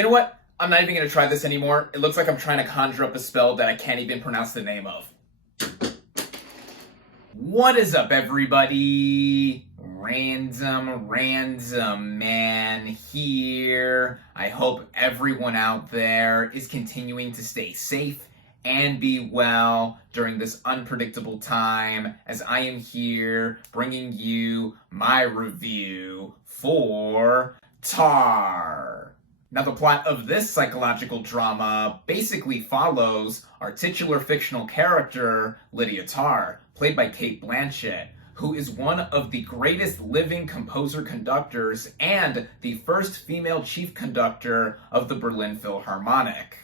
You know what? I'm not even going to try this anymore. It looks like I'm trying to conjure up a spell that I can't even pronounce the name of. What is up, everybody? Random man here. I hope everyone out there is continuing to stay safe and be well during this unpredictable time, as I am here bringing you my review for Tár. Now, the plot of this psychological drama basically follows our titular fictional character, Lydia Tár, played by Cate Blanchett, who is one of the greatest living composer-conductors and the first female chief conductor of the Berlin Philharmonic.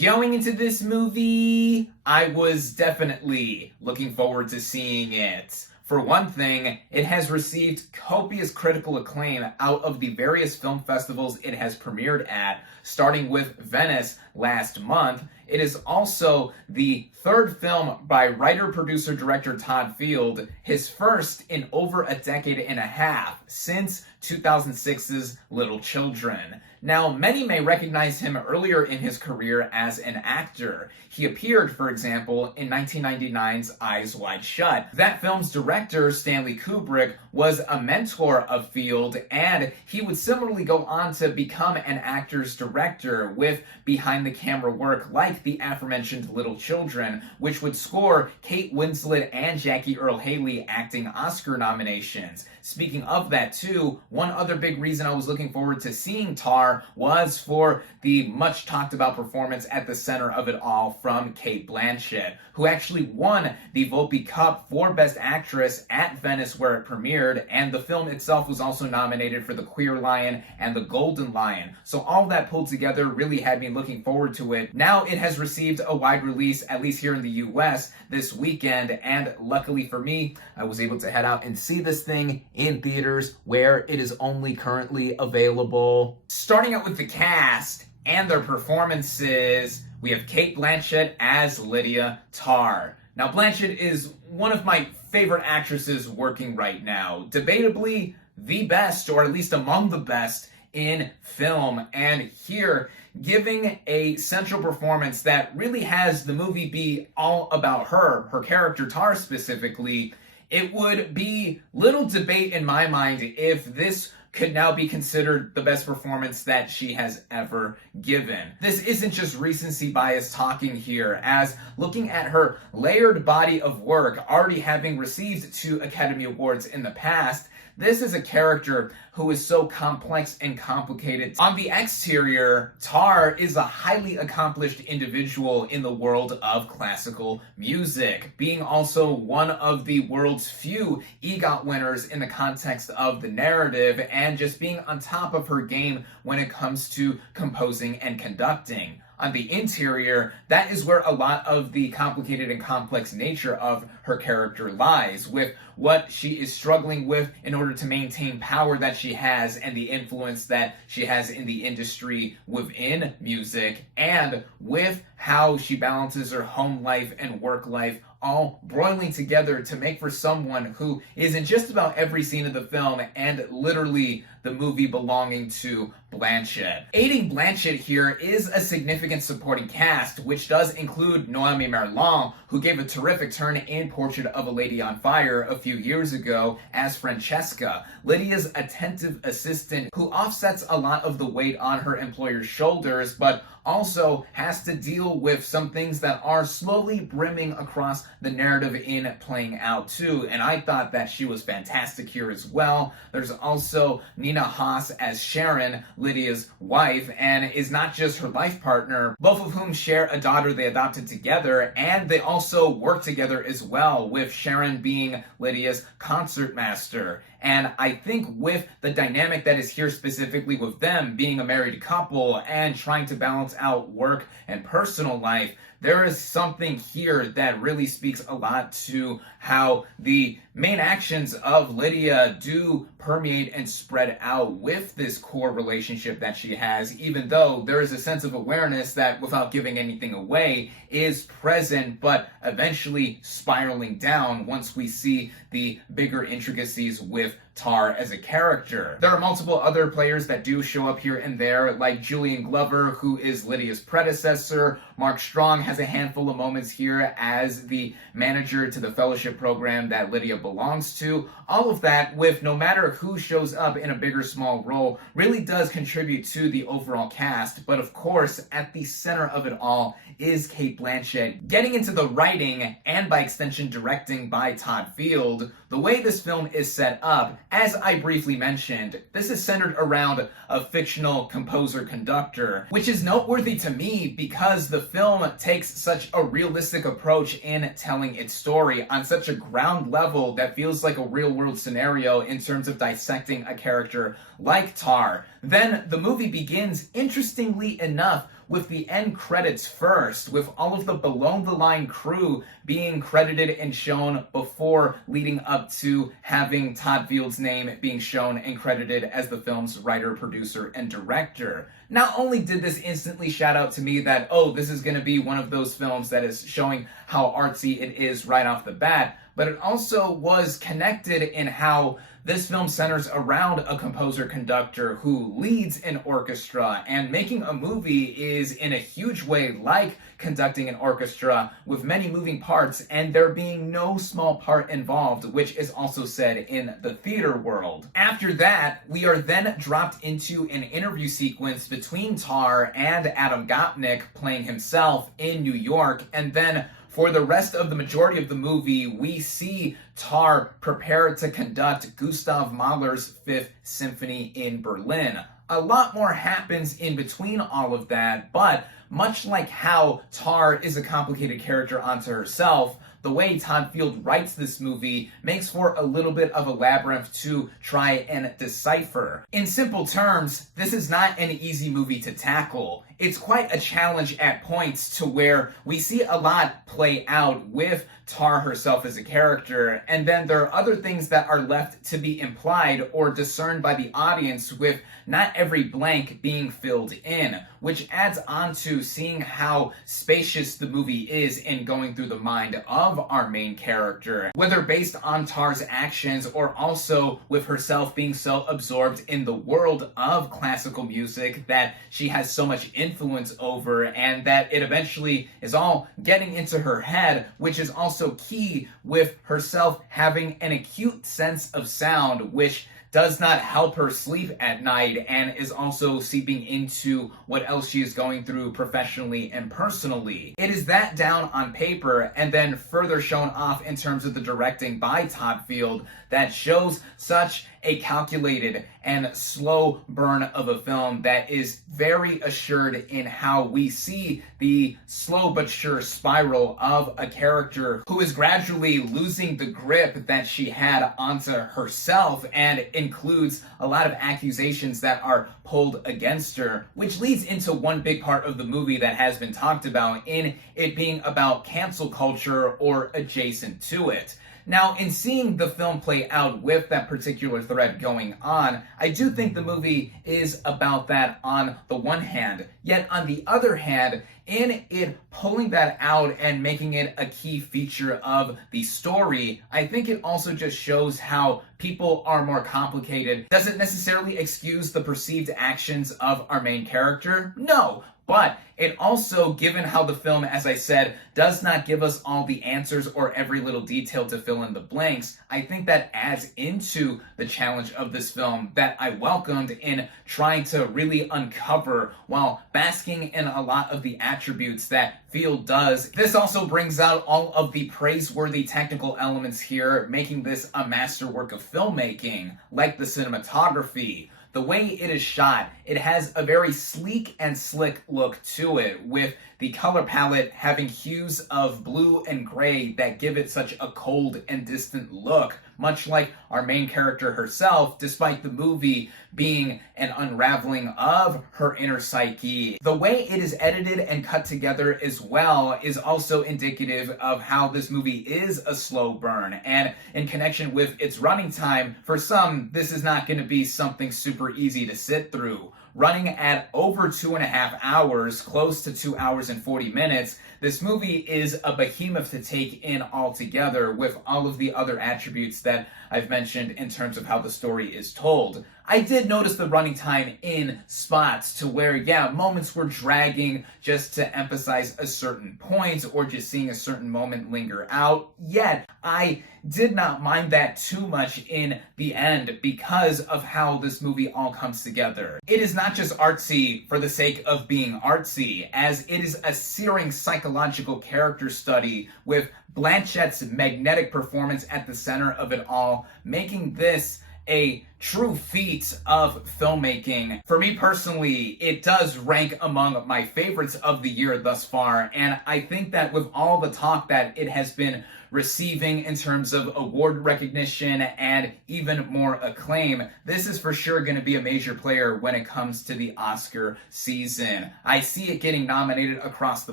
Going into this movie, I was definitely looking forward to seeing it. For one thing, it has received copious critical acclaim out of the various film festivals it has premiered at, starting with Venice last month. It is also the third film by writer, producer, director Todd Field, his first in over a decade and a half, since 2006's Little Children. Now, many may recognize him earlier in his career as an actor. He appeared, for example, in 1999's Eyes Wide Shut. That film's director, Stanley Kubrick, was a mentor of Field, and he would similarly go on to become an actor's director with behind-the-camera work like the aforementioned Little Children, which would score Kate Winslet and Jackie Earle Haley acting Oscar nominations. Speaking of that too, one other big reason I was looking forward to seeing Tár was for the much talked about performance at the center of it all from Cate Blanchett, who actually won the Volpe Cup for Best Actress at Venice where it premiered, and the film itself was also nominated for the Queer Lion and the Golden Lion. So all that pulled together really had me looking forward to it. Now it has received a wide release, at least here in the US, this weekend, and luckily for me, I was able to head out and see this thing in theaters where it is only currently available. Starting out with the cast and their performances, we have Cate Blanchett as Lydia Tár. Now, Blanchett is one of my favorite actresses working right now. Debatably the best, or at least among the best, in film. And here, giving a central performance that really has the movie be all about her character Tár specifically, it would be little debate in my mind if this could now be considered the best performance that she has ever given. This isn't just recency bias talking here, as looking at her layered body of work, already having received 2 Academy Awards in the past, this is a character who is so complex and complicated. On the exterior, Tár is a highly accomplished individual in the world of classical music, being also one of the world's few EGOT winners in the context of the narrative, and just being on top of her game when it comes to composing and conducting. On the interior, that is where a lot of the complicated and complex nature of her character lies, with what she is struggling with in order to maintain power that she has and the influence that she has in the industry within music, and with how she balances her home life and work life, all broiling together to make for someone who is in just about every scene of the film and literally the movie belonging to Blanchett. Aiding Blanchett here is a significant supporting cast, which does include Noémie Merlan, who gave a terrific turn in Portrait of a Lady on Fire a few years ago as Francesca, Lydia's attentive assistant who offsets a lot of the weight on her employer's shoulders, but also has to deal with some things that are slowly brimming across the narrative in playing out too, and I thought that she was fantastic here as well. There's also Nina Haas as Sharon, Lydia's wife, and is not just her life partner, both of whom share a daughter they adopted together, and they also work together as well, with Sharon being Lydia's concertmaster. And I think with the dynamic that is here specifically with them being a married couple and trying to balance out work and personal life, there is something here that really speaks a lot to how the main actions of Lydia do permeate and spread out with this core relationship that she has, even though there is a sense of awareness that, without giving anything away, is present, but eventually spiraling down once we see the bigger intricacies with Tár as a character. There are multiple other players that do show up here and there, like Julian Glover, who is Lydia's predecessor. Mark Strong has a handful of moments here as the manager to the fellowship program that Lydia belongs to. All of that, with no matter who shows up in a big or small role, really does contribute to the overall cast. But of course, at the center of it all is Cate Blanchett. Getting into the writing, and by extension directing by Todd Field, the way this film is set up, as I briefly mentioned, this is centered around a fictional composer-conductor, which is noteworthy to me because the film takes such a realistic approach in telling its story on such a ground level that feels like a real-world scenario in terms of dissecting a character like Tár. Then the movie begins, interestingly enough, with the end credits first, with all of the below-the-line crew being credited and shown before leading up to having Todd Field's name being shown and credited as the film's writer, producer, and director. Not only did this instantly shout out to me that, oh, this is going to be one of those films that is showing how artsy it is right off the bat, but it also was connected in how this film centers around a composer-conductor who leads an orchestra, and making a movie is in a huge way like conducting an orchestra with many moving parts and there being no small part involved, which is also said in the theater world. After that, we are then dropped into an interview sequence between Tár and Adam Gopnik playing himself in New York, and then for the rest of the majority of the movie, we see Tár prepare to conduct Gustav Mahler's Fifth Symphony in Berlin. A lot more happens in between all of that, but much like how Tár is a complicated character unto herself, the way Todd Field writes this movie makes for a little bit of a labyrinth to try and decipher. In simple terms, this is not an easy movie to tackle. It's quite a challenge at points to where we see a lot play out with Tár herself as a character, and then there are other things that are left to be implied or discerned by the audience, with not every blank being filled in, which adds on to seeing how spacious the movie is in going through the mind of our main character, whether based on Tár's actions or also with herself being so absorbed in the world of classical music that she has so much influence over, and that it eventually is all getting into her head, which is also key with herself having an acute sense of sound, which does not help her sleep at night and is also seeping into what else she is going through professionally and personally. It is that down on paper and then further shown off in terms of the directing by Todd Field that shows such a calculated and slow burn of a film that is very assured in how we see the slow but sure spiral of a character who is gradually losing the grip that she had onto herself, and includes a lot of accusations that are pulled against her, which leads into one big part of the movie that has been talked about, in it being about cancel culture or adjacent to it. Now, in seeing the film play out with that particular thread going on, I do think the movie is about that on the one hand. Yet on the other hand, in it pulling that out and making it a key feature of the story, I think it also just shows how people are more complicated. Does it necessarily excuse the perceived actions of our main character? No. But it also, given how the film, as I said, does not give us all the answers or every little detail to fill in the blanks, I think that adds into the challenge of this film that I welcomed in trying to really uncover while basking in a lot of the attributes that Field does. This also brings out all of the praiseworthy technical elements here, making this a masterwork of filmmaking, like the cinematography. The way it is shot, it has a very sleek and slick look to it, with the color palette having hues of blue and gray that give it such a cold and distant look, much like our main character herself, despite the movie being an unraveling of her inner psyche. The way it is edited and cut together as well is also indicative of how this movie is a slow burn, and in connection with its running time, for some, this is not going to be something super easy to sit through. running at over 2.5 hours, close to 2 hours and 40 minutes. This movie is a behemoth to take in altogether, with all of the other attributes that I've mentioned in terms of how the story is told. I did notice the running time in spots to where, yeah, moments were dragging just to emphasize a certain point or just seeing a certain moment linger out. Yet, I did not mind that too much in the end because of how this movie all comes together. It is not just artsy for the sake of being artsy, as it is a searing psychological character study with Blanchett's magnetic performance at the center of it all, making this a true feat of filmmaking. For me personally, it does rank among my favorites of the year thus far, and I think that with all the talk that it has been receiving in terms of award recognition and even more acclaim, this is for sure going to be a major player when it comes to the Oscar season. I see it getting nominated across the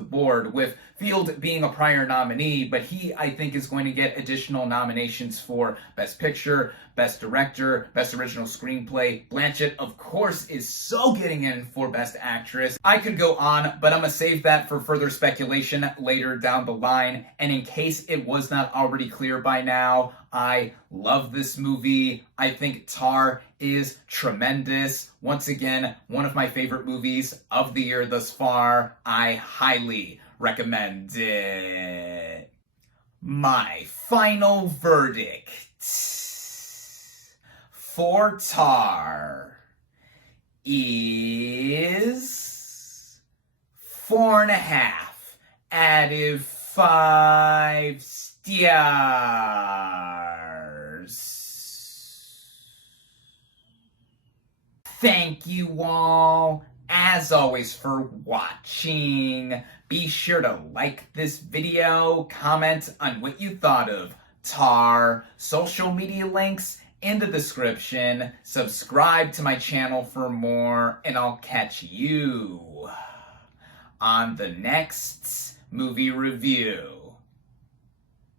board, with Field being a prior nominee, but he, I think, is going to get additional nominations for Best Picture, Best Director, Best Original Screenplay. Blanchett, of course, is so getting in for Best Actress. I could go on, but I'm gonna save that for further speculation later down the line. And in case it was not already clear by now, I love this movie. I think Tar is tremendous. Once again, one of my favorite movies of the year thus far. I highly recommend it. My final verdict for Tar is 4.5 out of 5 stars. Thank you all, as always, for watching. Be sure to like this video, comment on what you thought of Tar, social media links in the description, subscribe to my channel for more, and I'll catch you on the next movie review.